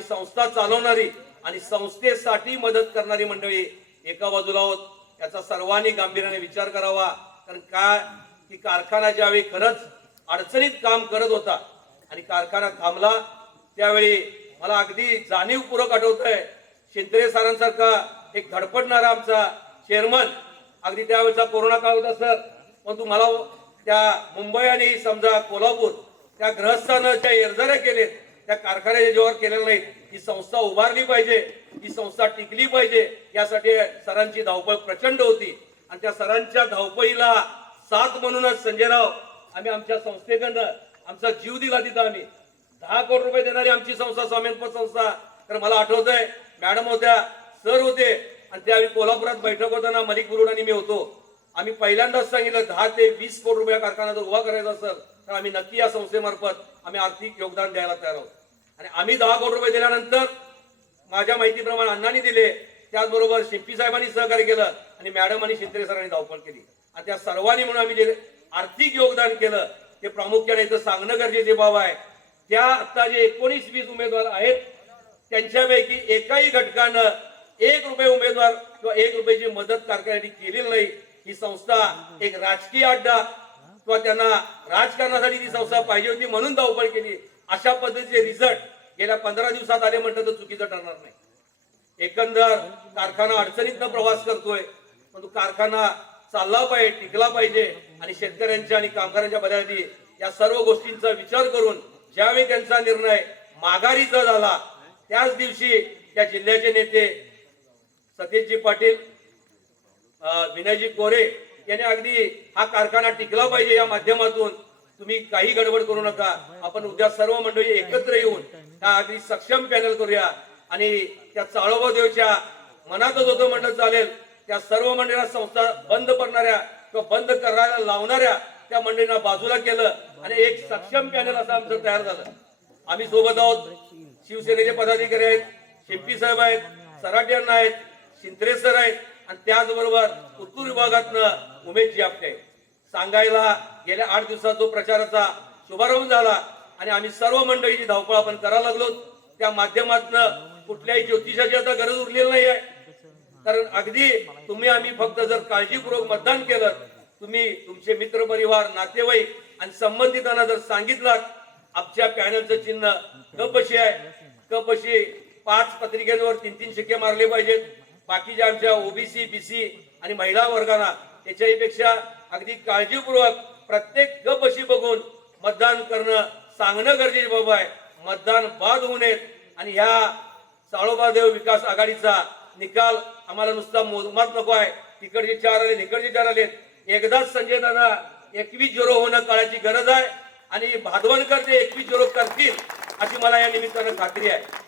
संस्था चालवणारी आणि संस्थेसाठी मदत करणारी मंडळी एका बाजूला आहोत. याचा सर्वांनी गांभीर्याने विचार करावा. कारण काय? की कारखाना ज्यावेळी खरंच अडचणीत काम करत होता आणि कारखाना थांबला त्यावेळी मला अगदी जाणीवपूर्वक आठवत आहे शिंत्रे सरांसारखा एक धडपडणारा आमचा चेअरमन अगदी त्यावेळेचा कोरोना काळ होता सर पण तुम्हाला त्या मुंबई आणि समजा कोल्हापूर त्या ग्रहस्थानं ज्या एरजऱ्या केलेत त्या कारखान्याच्या जेव्हा केलेल्या नाहीत ही संस्था उभारली पाहिजे. ही संस्था टिकली पाहिजे. यासाठी सरांची धावपळ प्रचंड होती. आणि त्या सरांच्या धावपळीला साथ म्हणूनच संजयराव आम्ही आमच्या संस्थेकडनं आमचा जीव दिला तिथं आम्ही. दहा कोटी रुपये देणारी आमची संस्था स्वामीत्व संस्था. तर मला आठवत आहे मॅडम होत्या सर होते. आणि त्यावेळी कोल्हापुरात बैठक होताना मलिक बुरुड आणि मी होतो. आम्ही पहिल्यांदाच सांगितलं दहा ते वीस कोटी रुपया कारखाना जर उभा करायचा असेल तर आम्ही नक्की या संस्थेमार्फत आम्ही आर्थिक योगदान द्यायला तयार आहोत. आणि आम्ही दहा कोटी रुपये दिल्यानंतर माझ्या माहितीप्रमाणे अण्णांनी दिले त्याचबरोबर शिंपी साहेबांनी सहकार्य केलं आणि मॅडम आणि शिंदे सरांनी धावपळ केली. आणि त्या सर्वांनी म्हणून आम्ही जे आर्थिक योगदान केलं ते प्रामुख्याने इथं सांगणं गरजेचे बाब आहे. त्या आता जे एकोणीस वीस उमेदवार आहेत त्यांच्यापैकी एकाही घटकानं एक रुपये उमेदवार किंवा एक रुपयाची मदत कारखान्यासाठी केलेली नाही. ही संस्था एक राजकीय अड्डा किंवा त्यांना राजकारणासाठी ती संस्था पाहिजे होती म्हणून धावपळ केली. अशा पद्धतीचे रिझल्ट गेल्या पंधरा दिवसात आले म्हटलं तर चुकीचं ठरणार नाही. एकंदर कारखाना अडचणीतनं प्रवास करतोय पण तो कारखाना चालला पाहिजे टिकला पाहिजे आणि शेतकऱ्यांच्या आणि कामगारांच्या बऱ्यासाठी या सर्व गोष्टींचा विचार करून ज्यावेळी त्यांचा निर्णय माघारीचा झाला त्याच दिवशी त्या जिल्ह्याचे नेते सतीशजी पाटील विनयजी कोरे यांनी अगदी हा कारखाना टिकला पाहिजे या माध्यमातून तुम्ही काही गडबड करू नका. आपण उद्या सर्व मंडळी एकत्र येऊन त्या अगदी सक्षम पॅनल करूया. आणि त्या चाळोबा देवच्या मनातच होतं मंडळ चालेल त्या सर्व मंडळीला संस्था बंद करणाऱ्या किंवा बंद करायला लावणाऱ्या त्या मंडळींना बाजूला केलं आणि एक सक्षम पॅनल असं आमचं तयार झालं. आम्ही सोबत आहोत. शिवसेनेचे पदाधिकारी आहेत शिंपी साहेब आहेत सराटे अण्णा आहेत शिंत्रे सर आहेत आणि त्याचबरोबर उत्तूर विभागातनं उमेशजी आपटे आहेत. सांगायला गेल्या आठ दिवसात जो प्रचाराचा शुभारंभ झाला आणि आम्ही सर्व मंडळीची धावपळ आपण करायला लागलो त्या माध्यमातनं कुठल्याही ज्योतिषाची आता गरज उरलेली नाही आहे कारण अगदी तुम्ही आम्ही फक्त जर काळजीपूर्वक मतदान केलं तुम्ही तुमचे मित्र परिवार नातेवाईक आणि संबंधितांना जर सांगितलं आमच्या पॅनलचं चिन्ह कपशी आहे. कपशी पाच पत्रिकेवर तीन तीन शिक्के मारले पाहिजेत. बाकीच्या आमच्या ओबीसी बीसी आणि महिला वर्गाला त्याच्याहीपेक्षा अगदी काळजीपूर्वक प्रत्येक गप अशी बघून मतदान करणं सांगणं गरजेचे बाबा आहे. मतदान बाद होऊ नयेत. आणि ह्या साळोबादेव विकास आघाडीचा निकाल आम्हाला नुसता मोजमात नको आहे. तिकडचे चार आले इकडचे चार आले एकदाच संजय दादा एकवीस झिरो होणं काळाची गरज आहे. आणि भादवणकर ते एकवीस झिरो करतील अशी मला या निमित्तानं खात्री आहे.